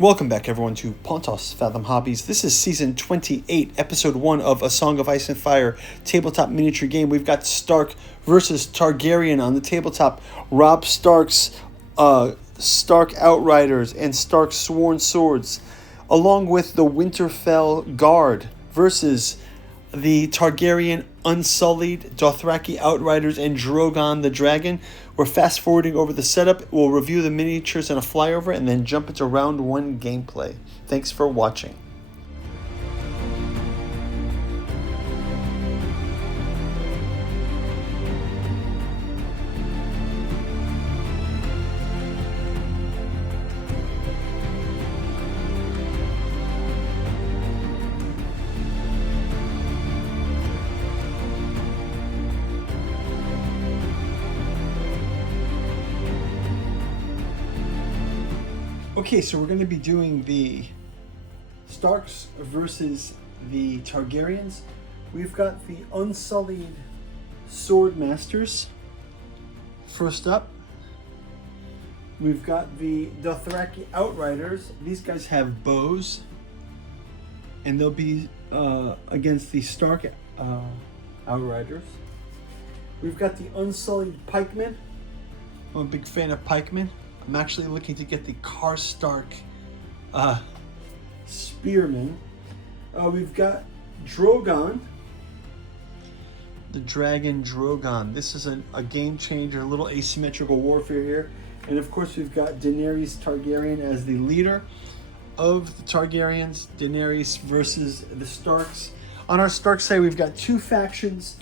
Welcome back, everyone, to Pontos Fathom Hobbies. This is Season 28, Episode 1 of A Song of Ice and Fire tabletop miniature game. We've got Stark versus Targaryen on the tabletop. Robb Stark's Stark Outriders and Stark Sworn Swords, along with the Winterfell Guard versus the Targaryen Unsullied, Dothraki Outriders, and Drogon the Dragon. We're fast forwarding over the setup. We'll review the miniatures in a flyover and then jump into round one gameplay. Thanks for watching. Okay, so we're going to be doing the Starks versus the Targaryens. We've got the Unsullied Sword Masters. First up, we've got the Dothraki Outriders. These guys have bows, and they'll be against the Stark Outriders. We've got the Unsullied Pikemen. I'm a big fan of pikemen. I'm actually looking to get the Karstark Spearmen. We've got Drogon, the Dragon Drogon. This is a game changer, a little asymmetrical warfare here. And of course we've got Daenerys Targaryen as the leader of the Targaryens. Daenerys versus the Starks. On our Stark side, we've got two factions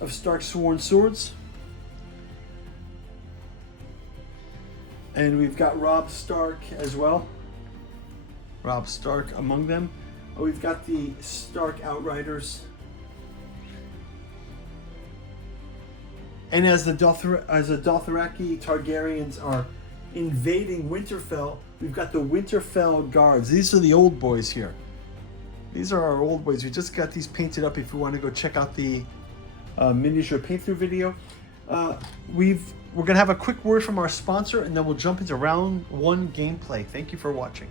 of Stark Sworn Swords. And we've got Robb Stark as well. Robb Stark among them. We've got the Stark Outriders. And as the Dothraki Targaryens are invading Winterfell, we've got the Winterfell Guards. These are the old boys here. These are our old boys. We just got these painted up if you want to go check out the miniature paint through video. We're going to have a quick word from our sponsor, and then we'll jump into round one gameplay. Thank you for watching.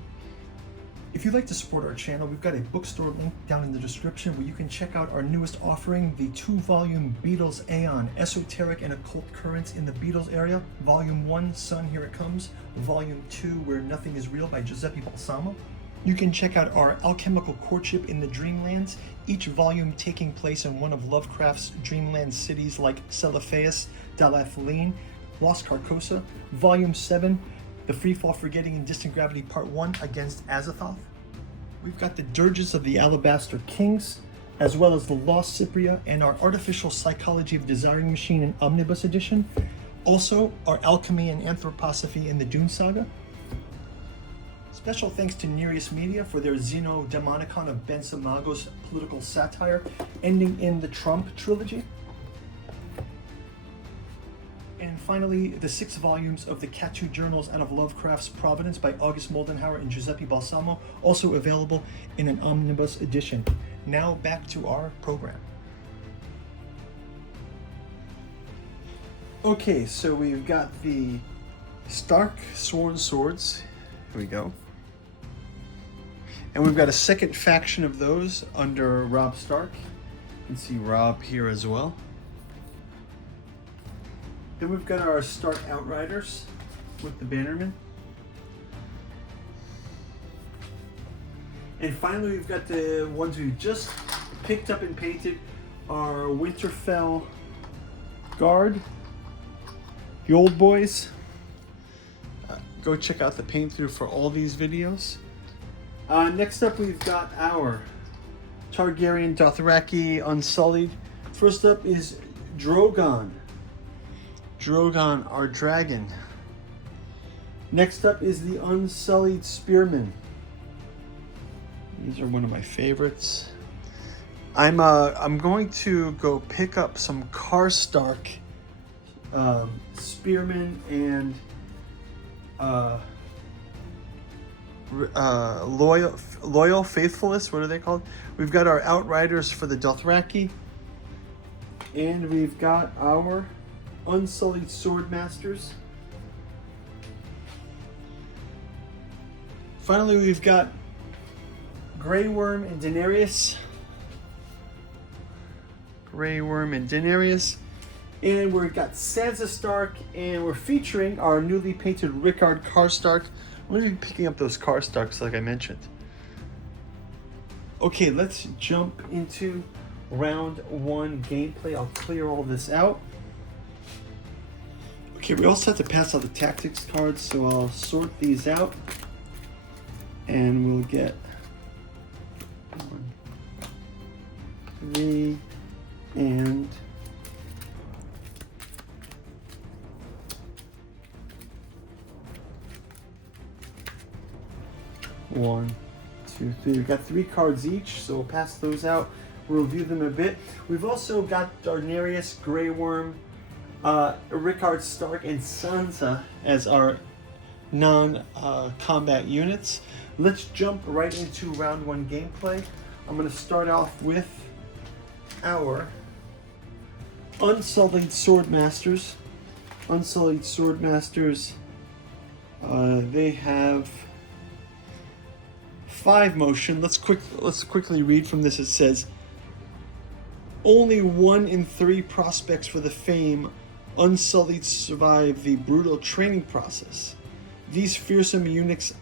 If you'd like to support our channel, we've got a bookstore link down in the description where you can check out our newest offering, the 2-volume Beatles Aeon, Esoteric and Occult Currents in the Beatles area. Volume 1, Sun, Here It Comes. Volume 2, Where Nothing Is Real by Giuseppe Balsamo. You can check out our Alchemical Courtship in the Dreamlands, each volume taking place in one of Lovecraft's dreamland cities like Celophaeus, Dalathaline, Lost Carcosa. Volume 7, The Freefall, Forgetting, and Distant Gravity Part 1 against Azathoth. We've got the Dirges of the Alabaster Kings, as well as the Lost Cypria and our Artificial Psychology of Desiring Machine in Omnibus Edition. Also, our Alchemy and Anthroposophy in the Dune Saga. Special thanks to Nereus Media for their Xenodemonicon of Ben Samago's political satire, ending in the Trump trilogy. And finally, the 6 volumes of the Catu Journals Out of Lovecraft's Providence by August Moldenhauer and Giuseppe Balsamo, also available in an omnibus edition. Now back to our program. Okay, so we've got the Stark Sworn Swords. Here we go. And we've got a second faction of those under Robb Stark. You can see Robb here as well. Then we've got our Stark Outriders with the Bannermen. And finally we've got the ones we just picked up and painted, our Winterfell Guard, the old boys. Go check out the paint through for all these videos. Next up we've got our Targaryen Dothraki Unsullied. First up is Drogon. Drogon, our dragon. Next up is the Unsullied Spearmen. These are one of my favorites. I'm going to go pick up some Karstark Spearmen and loyal faithfulness. What are they called? We've got our Outriders for the Dothraki, and we've got our Unsullied Sword Masters Finally, we've got Grey Worm and Daenerys. Grey Worm and Daenerys. And we've got Sansa Stark, and we're featuring our newly painted Rickard Karstark. I'm going to be picking up those Karstarks like I mentioned. Okay, let's jump into round 1 gameplay. I'll clear all this out. Okay, we also have to pass out the tactics cards, so I'll sort these out. And we'll get 1, 3, and 1, 2, 3. We've got 3 cards each, so we'll pass those out. We'll review them a bit. We've also got Daenerys, Grey Worm, Rickard Stark, and Sansa as our non-combat units. Let's jump right into round 1 gameplay. I'm going to start off with our Unsullied Swordmasters. Unsullied Swordmasters, they have 5 motion. Let's quickly read from this. It says, only 1 in 3 prospects for the fame Unsullied survive the brutal training process. These fearsome eunuchs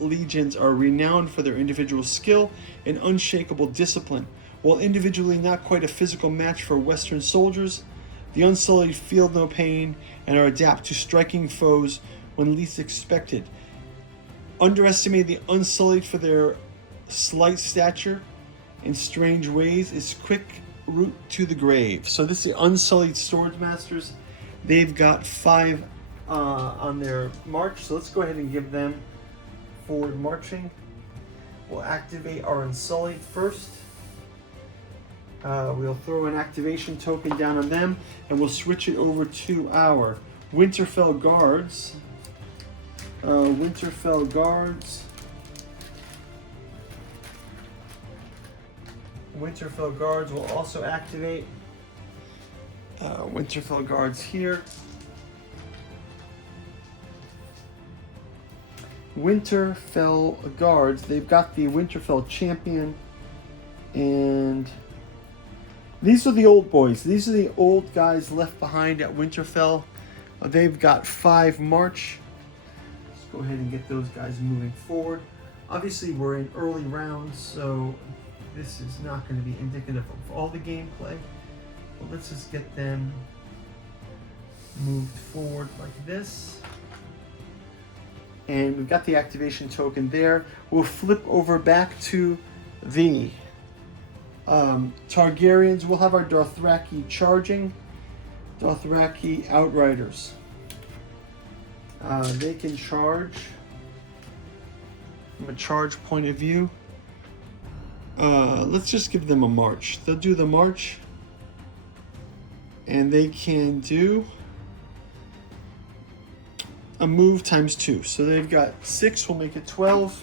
legions are renowned for their individual skill and unshakable discipline. While individually not quite a physical match for Western soldiers, the Unsullied feel no pain and are adept to striking foes when least expected. Underestimate the Unsullied for their slight stature and strange ways is quick route to the grave. So this is the Unsullied Swordmasters. They've got 5 on their march, so let's go ahead and give them forward marching. We'll activate our Unsullied first. We'll throw an activation token down on them, and we'll switch it over to our Winterfell Guards. Winterfell Guards. Winterfell Guards will also activate. Winterfell Guards here. Winterfell Guards, they've got the Winterfell Champion, and these are the old boys. These are the old guys left behind at Winterfell. They've got 5 march. Let's go ahead and get those guys moving forward. Obviously, we're in early rounds, so this is not going to be indicative of all the gameplay. But let's just get them moved forward like this. And we've got the activation token there. We'll flip over back to the Targaryens. We'll have our Dothraki charging. Dothraki Outriders. They can charge from a charge point of view. Let's just give them a march. They'll do the march. And they can do a move times 2. So they've got 6, we'll make it 12.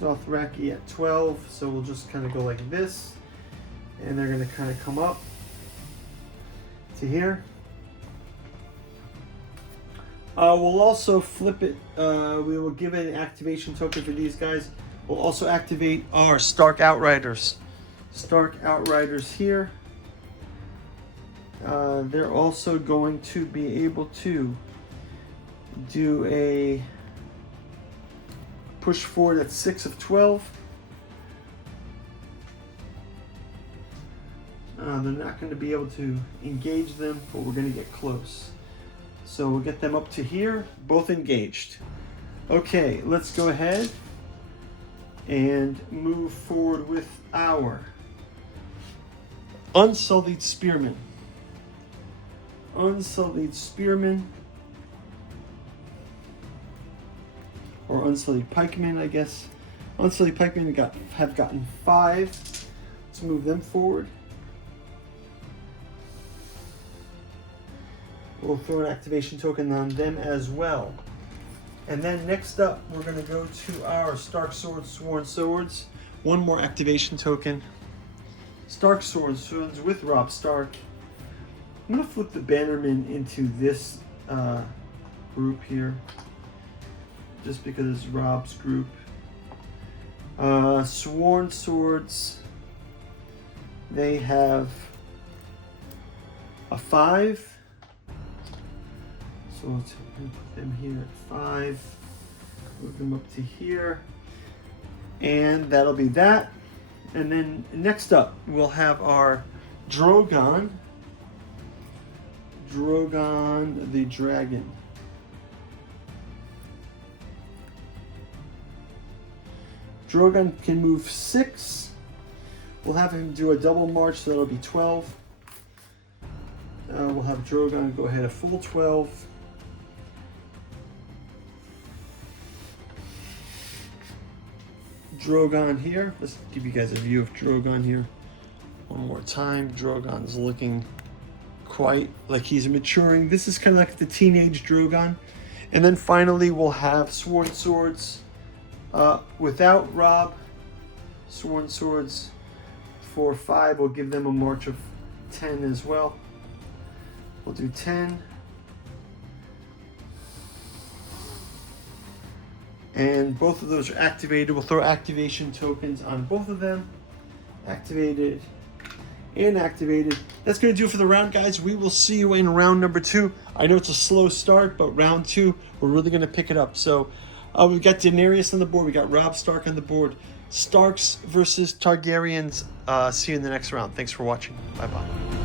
Dothraki at 12. So we'll just kind of go like this. And they're going to kind of come up to here. We'll also flip it. We will give it an activation token for these guys. We'll also activate our Stark Outriders. Stark Outriders here. They're also going to be able to do a push forward at 6 of 12. They're not going to be able to engage them, but we're going to get close. So we'll get them up to here, both engaged. Okay, let's go ahead and move forward with our Unsullied Spearmen. Unsullied Spearmen, or Unsullied Pikemen, I guess. Unsullied Pikemen have gotten 5. Let's move them forward. We'll throw an activation token on them as well. And then next up, we're going to go to our Stark Swords, Sworn Swords. One more activation token. Stark Swords, Swords with Robb Stark. I'm going to flip the Bannermen into this group here. just because it's Rob's group. Sworn Swords, they have a 5. So let's put them here at 5. Move them up to here. And that'll be that. And then next up, we'll have our Drogon. Drogon the Dragon. Drogon can move 6. We'll have him do a double march, so that'll be 12. We'll have Drogon go ahead a full 12. Drogon here. Let's give you guys a view of Drogon here one more time. Drogon's looking quite like he's maturing. This is kind of like the teenage Drogon. And then finally we'll have Sworn Swords without Rob. Sworn Swords for 5. We'll give them a march of 10 as well. We'll do 10. And both of those are activated. We'll throw activation tokens on both of them. Activated and activated. That's going to do it for the round, guys. We will see you in round number 2. I know it's a slow start, but round 2, we're really going to pick it up. So we've got Daenerys on the board. We got Robb Stark on the board. Starks versus Targaryens. See you in the next round. Thanks for watching. Bye-bye.